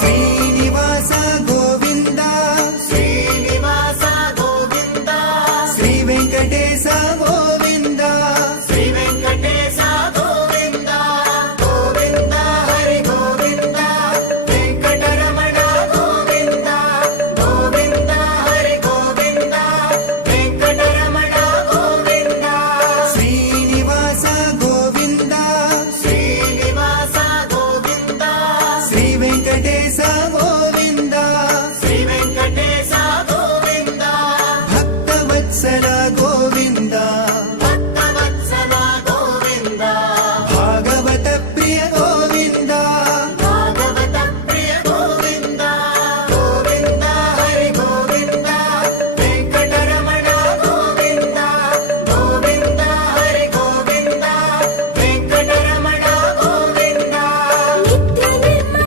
Srinivasa Govinda Srinivasa Govinda Shri Venkatesha Govinda Shri Venkatesha Govinda Govinda Hari Govinda Venkataramana Govinda Govinda Hari Govinda Venkataramana Govinda Srinivasa Govinda Srinivasa Govinda Shri Venkatesha Govinda